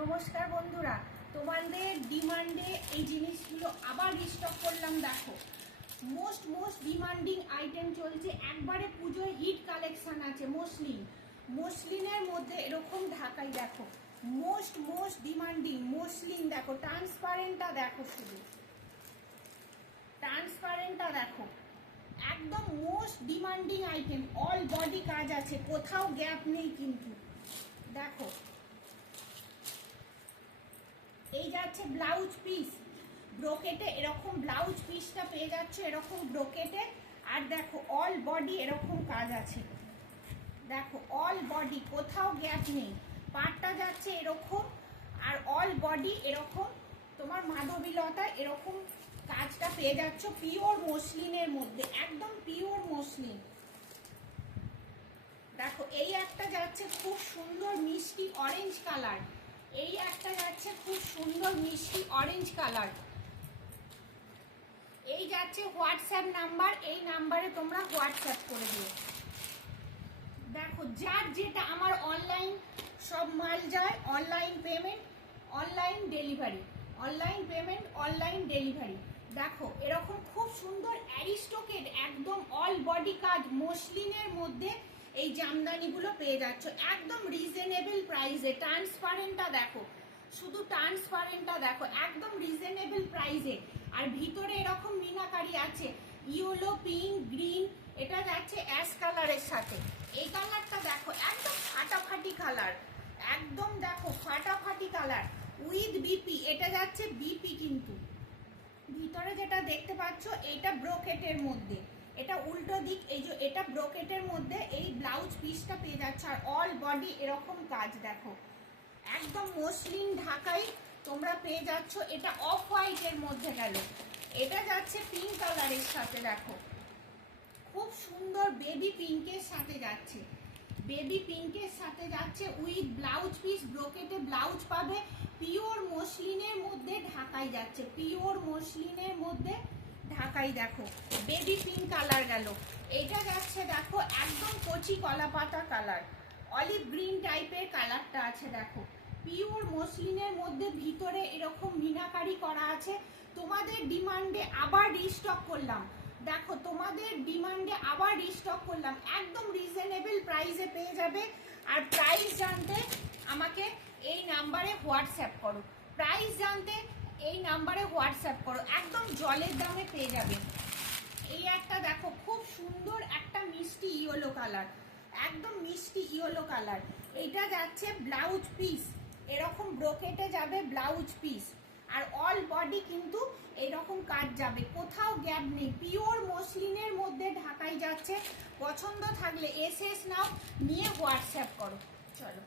নমস্কার বন্ধুরা, তোমাদের ডিমান্ডে এই জিনিসগুলো আবার রিস্টক করলাম। দেখো, মোস্ট ডিমান্ডিং আইটেম চলছে, একবারে পুজোয় হিট কালেকশন আছে। মসলিনের মধ্যে এরকম ঢাকাই দেখো, মোস্ট ডিমান্ডিং মসলিন। দেখো ট্রান্সপারেন্টটা দেখো, শুধু ট্রান্সপারেন্টটা দেখো, একদম most demanding item. All body কাজ আছে, কোথাও গ্যাপ নেই কিন্তু। দেখো, এই যাচ্ছে ব্লাউজ পিস ব্রোকেটে, এরকম ব্লাউজ পিসটা পেয়ে যাচ্ছে এরকম ব্রোকেটে। আর দেখো অল বডি এরকম কাজ আছে, দেখো অল বডি, কোথাও গ্যাপ নেই। পাটটা যাচ্ছে এরকম, আর অল বডি এরকম তোমার মাধবীলতা এরকম কাজটা পেয়ে যাচ্ছ পিওর মসলিনের মধ্যে, একদম পিওর মসলিন। দেখো এই একটা যাচ্ছে খুব সুন্দর মিষ্টি অরেঞ্জ কালার, এই একটা যাচ্ছে খুব সুন্দর মিষ্টি অরেঞ্জ কালার। এই যাচ্ছে হোয়াটসঅ্যাপ নাম্বার, এই নাম্বারে তোমরা হোয়াটসঅ্যাপ করে দিও। দেখো যার যেটা, আমার অনলাইন সব মাল যায়, online payment online delivery, online payment online delivery. দেখো এরকম খুব সুন্দর অ্যারিস্টোকেট একদম অল বডি কাজ মসলিনের মধ্যে এই জামদানিগুলো পেয়ে যাচ্ছ একদম রিজনেবল প্রাইসে। ট্রান্সপারেন্টটা দেখো, শুধু ট্রান্সপারেন্টটা দেখো, একদম রিজনেবল প্রাইসে। আর ভিতরে এরকম মিনাকারি আছে, ইয়েলো, পিঙ্ক, গ্রিন, এটা যাচ্ছে অ্যাশ কালারের সাথে। এই কালারটা দেখো, একদম ফাটাফাটি কালার, একদম দেখো ফাটাফাটি কালার উইথ বিপি। এটা যাচ্ছে বিপি, কিন্তু ভিতরে যেটা দেখতে পাচ্ছ এইটা ব্রোকেটের মধ্যে, এটা উল্টো দিক। এই যে এটা ব্রোকেটের মধ্যে এই ব্লাউজ পিসটা পেয়ে যাচ্ছে, আর অল বডি এরকম কাজ। দেখো একদম মসলিন ঢাকাই তোমরা পেয়ে যাচ্ছ। এটা অফ হোয়াইটের মধ্যে গেল, এটা যাচ্ছে পিঙ্ক কালারের সাথে। দেখো খুব সুন্দর বেবি পিঙ্কের সাথে যাচ্ছে, বেবি পিঙ্কের সাথে যাচ্ছে উইথ ব্লাউজ পিস। ব্রোকেটে ব্লাউজ পাবে, পিওর মসলিনের মধ্যে ঢাকাই যাচ্ছে, পিওর মসলিনের মধ্যে ঢাকাই। দেখো বেবি পিঙ্ক কালার গেল, এটা যাচ্ছে দেখো একদম কচি কলা পাতা কালার, অলিভ গ্রিন টাইপের কালারটা আছে। দেখো পিওর মসলিনের মধ্যে ভিতরে এরকম মিনাকারি করা আছে। তোমাদের ডিমান্ডে আবার রিস্টক করলাম, দেখো তোমাদের ডিমান্ডে আবার রিস্টক করলাম, একদম রিজনেবল প্রাইসে পেয়ে যাবে। আর প্রাইস জানতে আমাকে এই নাম্বারে হোয়াটসঅ্যাপ করো, প্রাইস জানতে এই নাম্বারে হোয়াটসঅ্যাপ করো, একদম জলের দামে পেয়ে যাবে। এই একটা দেখো খুব সুন্দর একটা মিষ্টি ইয়েলো কালার, একদম মিষ্টি ইয়েলো কালার। এটা যাচ্ছে ব্লাউজ পিস, এরকম ব্রোকেটে যাবে ব্লাউজ পিস, আর অল বডি কিন্তু এরকম কাজ যাবে, কোথাও গ্যাপ নেই, পিওর মসলিনের মধ্যে ঢাকাই যাচ্ছে। পছন্দ থাকলে এসএস নাও, নিয়ে হোয়াটসঅ্যাপ করো। চলো।